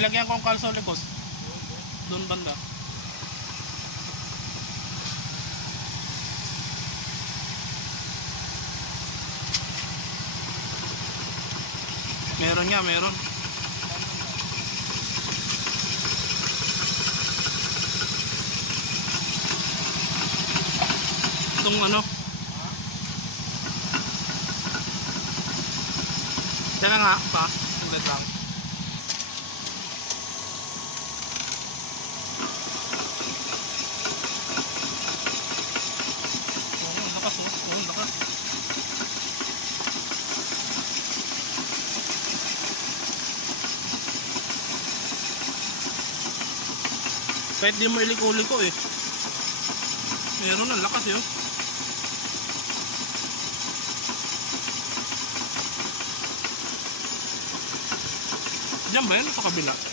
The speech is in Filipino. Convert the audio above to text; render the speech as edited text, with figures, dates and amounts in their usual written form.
nilagyan ko ang kalso likod. Doon banda. Meron nga, meron. Itong ano? Teka nga, pa. Ulit lang. Lakas, lakas. Kahit di mo iliko-liko eh. Meron ang lakas yun. Diyan ba yan? Sa kabila?